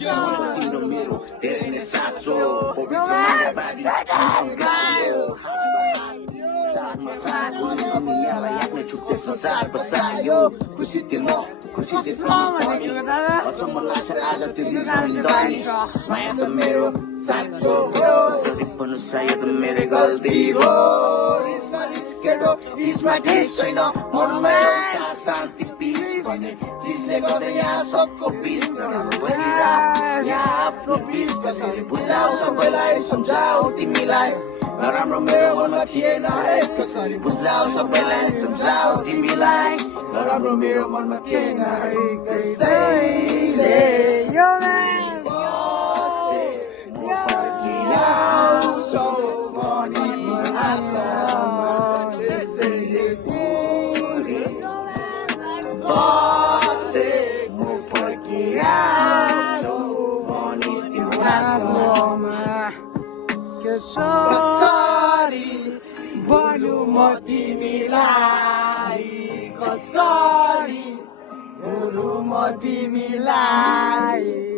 तिम्रो मेरो धेरै नै साँचो दुनियाँलाई आफ्नै छुट्टै संसार बसायो खुसी थियो म खुसी अचम्म लाग्छ आज त्यो दिन माया त मेरो साँचो हो पनि सायद मेरो गल्ती हो केटो इसमा ठिक छैन मनमा एउटा शान्ति पिस भन्ने चिजले गर्दा यहाँ सबको पिस यहाँ आफ्नो पिस कसरी बुझाऊ सबैलाई सम्झाऊ तिमीलाई नराम्रो मेरो मनमा थिएन है कसरी बुझाऊ सबैलाई सम्झाऊ तिमीलाई नराम्रो मेरो मनमा थिएन है कसैले कसरी भन्नु म तिमीलाई कसरी बोलु म तिमीलाई